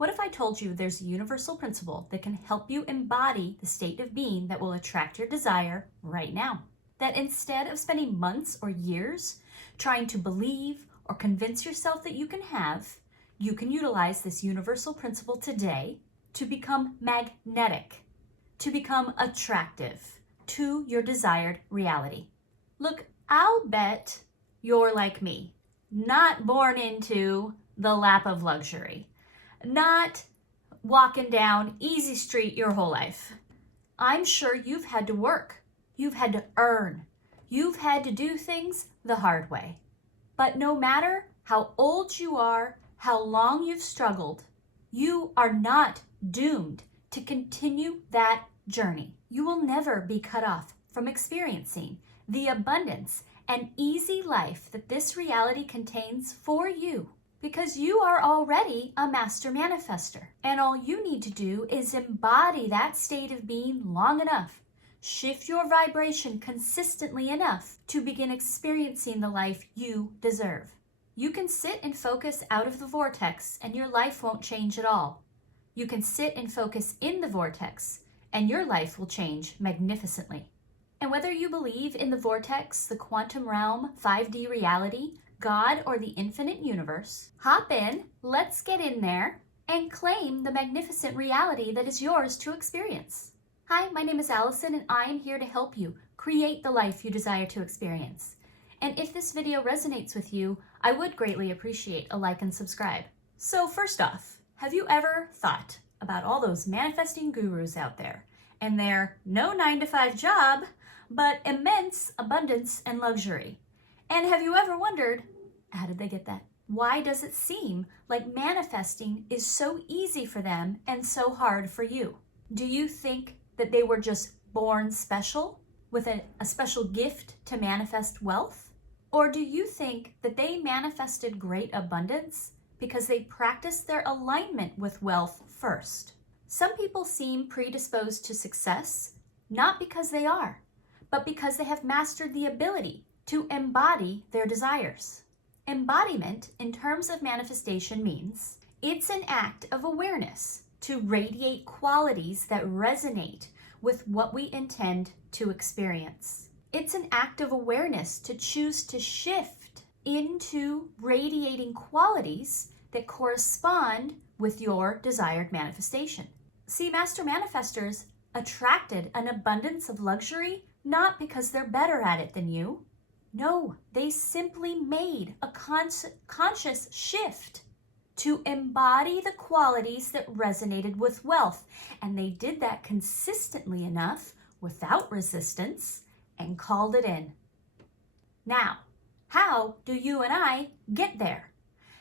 What if I told you there's a universal principle that can help you embody the state of being that will attract your desire right now? That instead of spending months or years trying to believe or convince yourself that you can utilize this universal principle today to become magnetic, to become attractive to your desired reality. Look, I'll bet you're like me, not born into the lap of luxury, not walking down easy street your whole life. I'm sure you've had to work, you've had to earn, you've had to do things the hard way. But no matter how old you are, how long you've struggled, you are not doomed to continue that journey. You will never be cut off from experiencing the abundance and easy life that this reality contains for you, because you are already a master manifestor. And all you need to do is embody that state of being long enough, shift your vibration consistently enough to begin experiencing the life you deserve. You can sit and focus out of the vortex and your life won't change at all. You can sit and focus in the vortex and your life will change magnificently. And whether you believe in the vortex, the quantum realm, 5D reality, God, or the infinite universe, hop in, let's get in there, and claim the magnificent reality that is yours to experience. Hi, my name is Allison, and I am here to help you create the life you desire to experience. And if this video resonates with you, I would greatly appreciate a like and subscribe. So first off, have you ever thought about all those manifesting gurus out there and their no 9-to-5 job, but immense abundance and luxury? And have you ever wondered, how did they get that? Why does it seem like manifesting is so easy for them and so hard for you? Do you think that they were just born special with a special gift to manifest wealth? Or do you think that they manifested great abundance because they practiced their alignment with wealth first? Some people seem predisposed to success, not because they are, but because they have mastered the ability to embody their desires. Embodiment, in terms of manifestation, means it's an act of awareness to radiate qualities that resonate with what we intend to experience. It's an act of awareness to choose to shift into radiating qualities that correspond with your desired manifestation. See, master manifestors attracted an abundance of luxury not because they're better at it than you. No, they simply made a conscious shift to embody the qualities that resonated with wealth. And they did that consistently enough without resistance and called it in. Now, how do you and I get there?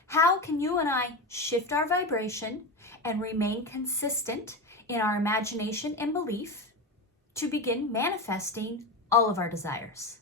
How can you and I shift our vibration and remain consistent in our imagination and belief to begin manifesting all of our desires?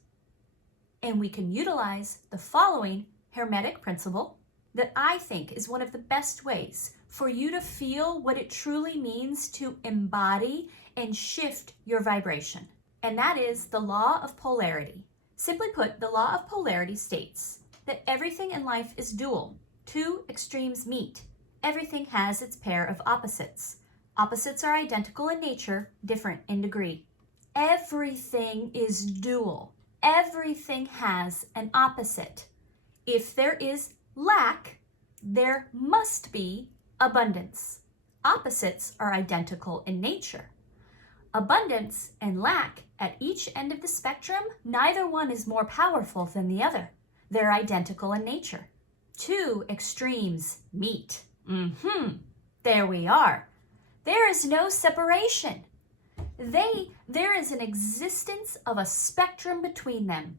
And we can utilize the following Hermetic principle that I think is one of the best ways for you to feel what it truly means to embody and shift your vibration. And that is the law of polarity. Simply put, the law of polarity states that everything in life is dual. Two extremes meet. Everything has its pair of opposites. Opposites are identical in nature, different in degree. Everything is dual. Everything has an opposite. If there is lack, there must be abundance. Opposites are identical in nature. Abundance and lack at each end of the spectrum, neither one is more powerful than the other. They're identical in nature. Two extremes meet. There we are. There is no separation. There is an existence of a spectrum between them,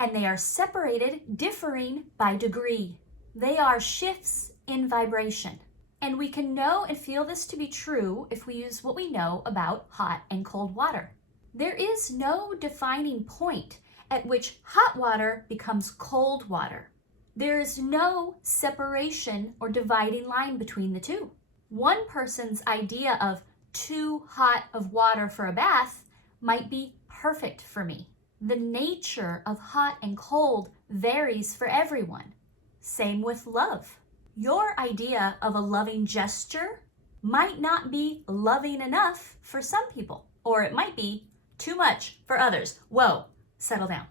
and they are separated, differing by degree. They are shifts in vibration. And we can know and feel this to be true if we use what we know about hot and cold water. There is no defining point at which hot water becomes cold water. There is no separation or dividing line between the two. One person's idea of too hot of water for a bath might be perfect for me. The nature of hot and cold varies for everyone. Same with love. Your idea of a loving gesture might not be loving enough for some people, or it might be too much for others. Whoa, settle down.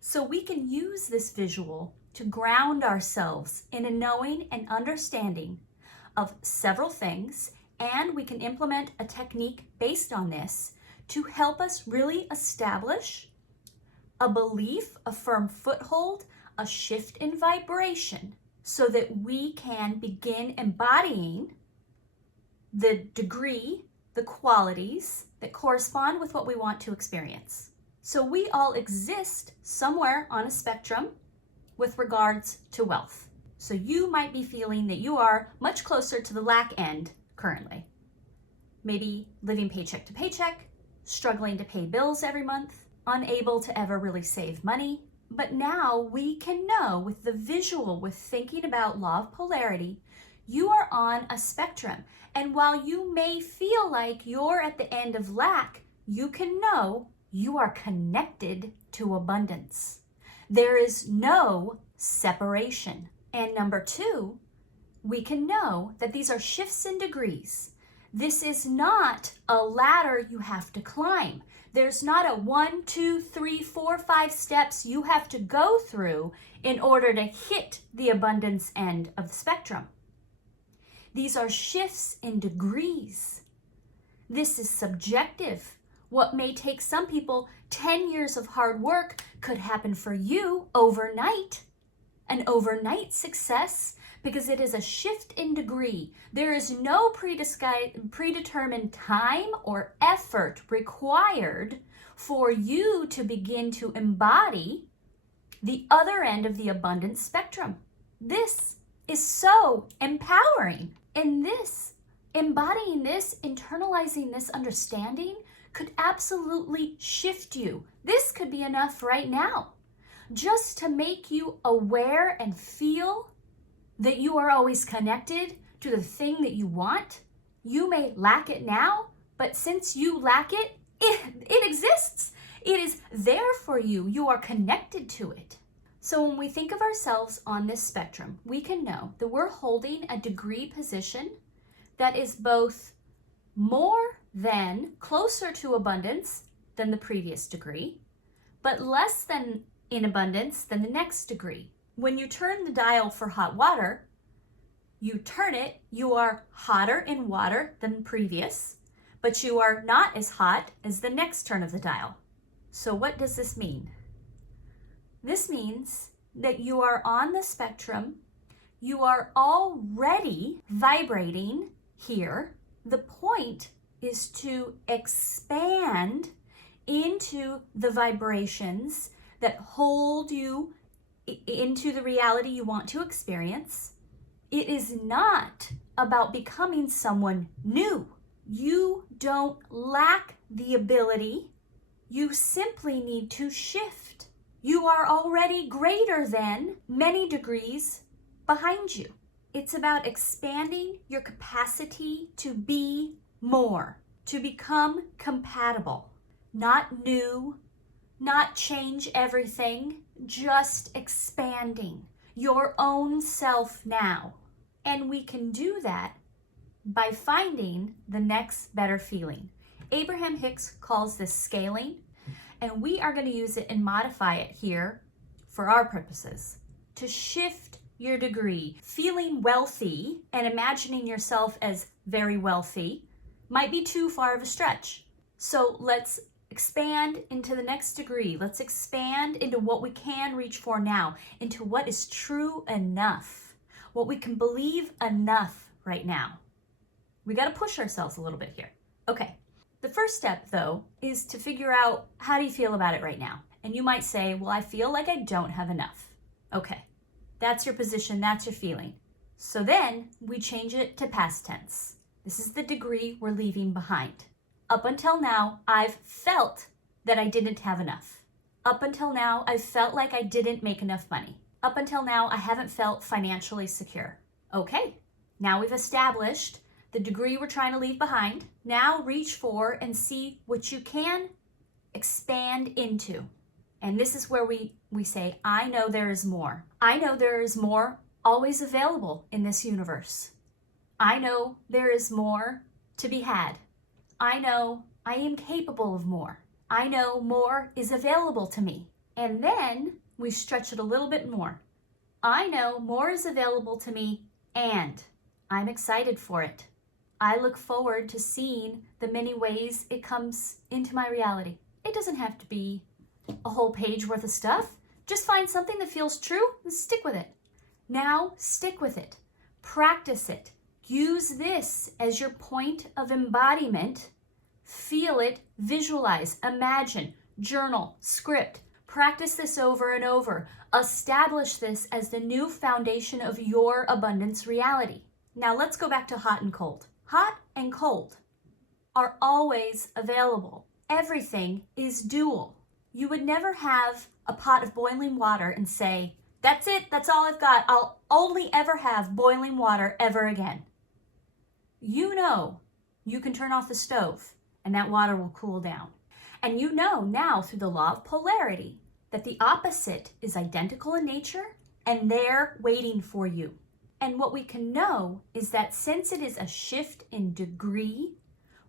So we can use this visual to ground ourselves in a knowing and understanding of several things, and we can implement a technique based on this to help us really establish a belief, a firm foothold, a shift in vibration, so that we can begin embodying the degree, the qualities that correspond with what we want to experience. So we all exist somewhere on a spectrum with regards to wealth. So you might be feeling that you are much closer to the lack end currently. Maybe living paycheck to paycheck, struggling to pay bills every month, unable to ever really save money. But now we can know with the visual, with thinking about law of polarity, you are on a spectrum. And while you may feel like you're at the end of lack, you can know you are connected to abundance. There is no separation. And number two, we can know that these are shifts in degrees. This is not a ladder you have to climb. There's not a 1, 2, 3, 4, 5 steps you have to go through in order to hit the abundance end of the spectrum. These are shifts in degrees. This is subjective. What may take some people 10 years of hard work could happen for you overnight. An overnight success, because it is a shift in degree. There is no predetermined time or effort required for you to begin to embody the other end of the abundance spectrum. This is so empowering. And this, embodying this, internalizing this understanding could absolutely shift you. This could be enough right now, just to make you aware and feel that you are always connected to the thing that you want. You may lack it now, but since you lack it, it exists. It is there for you. You are connected to it. So when we think of ourselves on this spectrum, we can know that we're holding a degree position that is both more than, closer to abundance than the previous degree, but less than in abundance than the next degree. When you turn the dial for hot water, you turn it, you are hotter in water than previous, but you are not as hot as the next turn of the dial. So what does this mean? This means that you are on the spectrum, you are already vibrating here. The point is to expand into the vibrations that hold you into the reality you want to experience. It is not about becoming someone new. You don't lack the ability. You simply need to shift. You are already greater than many degrees behind you. It's about expanding your capacity to be more, to become compatible, not new, not change everything, just expanding your own self now. And we can do that by finding the next better feeling. Abraham Hicks calls this scaling, and we are going to use it and modify it here for our purposes to shift your degree. Feeling wealthy and imagining yourself as very wealthy might be too far of a stretch. So let's expand into the next degree. Let's expand into what we can reach for now, into what is true enough, what we can believe enough right now. We got to push ourselves a little bit here. Okay. The first step, though, is to figure out, how do you feel about it right now? And you might say, well, I feel like I don't have enough. Okay. That's your position. That's your feeling. So then we change it to past tense. This is the degree we're leaving behind. Up until now, I've felt that I didn't have enough. Up until now, I've felt like I didn't make enough money. Up until now, I haven't felt financially secure. Okay, now we've established the degree we're trying to leave behind. Now reach for and see what you can expand into. And this is where we say, I know there is more. I know there is more always available in this universe. I know there is more to be had. I know I am capable of more. I know more is available to me. And then we stretch it a little bit more. I know more is available to me, and I'm excited for it. I look forward to seeing the many ways it comes into my reality. It doesn't have to be a whole page worth of stuff. Just find something that feels true and stick with it. Now, stick with it. Practice it. Use this as your point of embodiment. Feel it, visualize, imagine, journal, script. Practice this over and over. Establish this as the new foundation of your abundance reality. Now let's go back to hot and cold. Hot and cold are always available. Everything is dual. You would never have a pot of boiling water and say, that's it, that's all I've got. I'll only ever have boiling water ever again. You know you can turn off the stove and that water will cool down. And you know now through the law of polarity that the opposite is identical in nature and they're waiting for you. And what we can know is that since it is a shift in degree,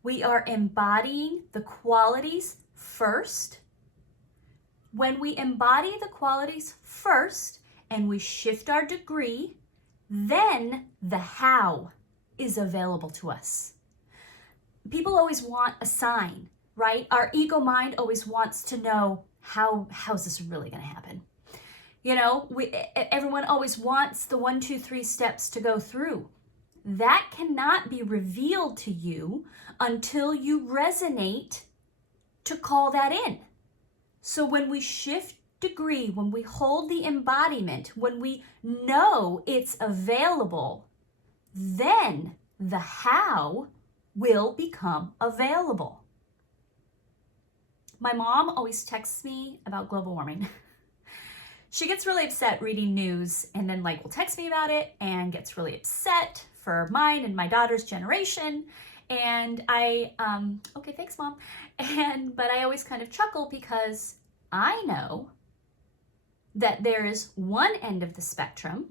we are embodying the qualities first. When we embody the qualities first and we shift our degree, then the how is available to us. People always want a sign, right? Our ego mind always wants to know how's this really going to happen? You know, everyone always wants the 1, 2, 3 steps to go through. That cannot be revealed to you until you resonate to call that in. So when we shift degree, when we hold the embodiment, when we know it's available, then the how will become available. My mom always texts me about global warming. She gets really upset reading news and then will text me about it and gets really upset for mine and my daughter's generation. And okay, thanks, Mom. But I always kind of chuckle because I know that there is one end of the spectrum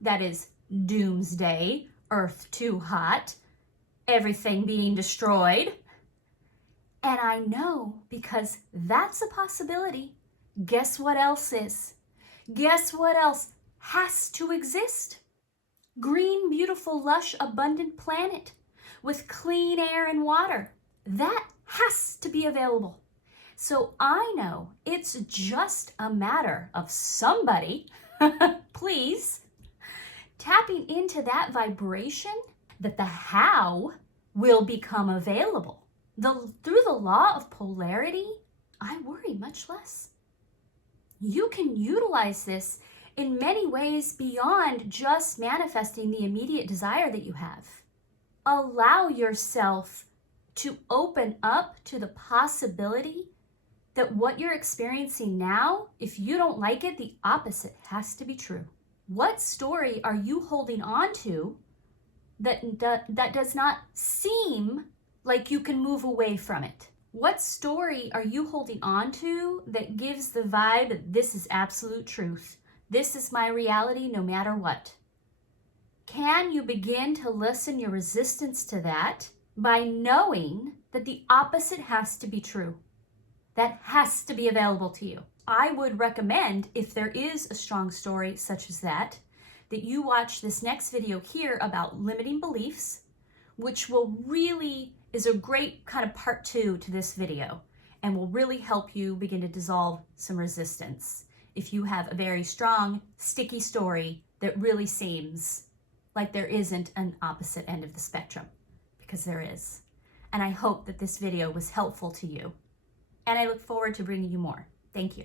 that is doomsday, earth too hot, everything being destroyed. And I know because that's a possibility. Guess what else is? Guess what else has to exist? Green, beautiful, lush, abundant planet with clean air and water. That has to be available. So I know it's just a matter of somebody, please, tapping into that vibration that the how will become available. Through the law of polarity, I worry much less. You can utilize this in many ways beyond just manifesting the immediate desire that you have. Allow yourself to open up to the possibility that what you're experiencing now, if you don't like it, the opposite has to be true. What story are you holding on to that does not seem like you can move away from it? What story are you holding on to that gives the vibe that this is absolute truth? This is my reality no matter what. Can you begin to lessen your resistance to that by knowing that the opposite has to be true? That has to be available to you. I would recommend, if there is a strong story such as that you watch this next video here about limiting beliefs, which will really is a great kind of part 2 to this video and will really help you begin to dissolve some resistance if you have a very strong, sticky story that really seems like there isn't an opposite end of the spectrum, because there is. And I hope that this video was helpful to you. And I look forward to bringing you more. Thank you.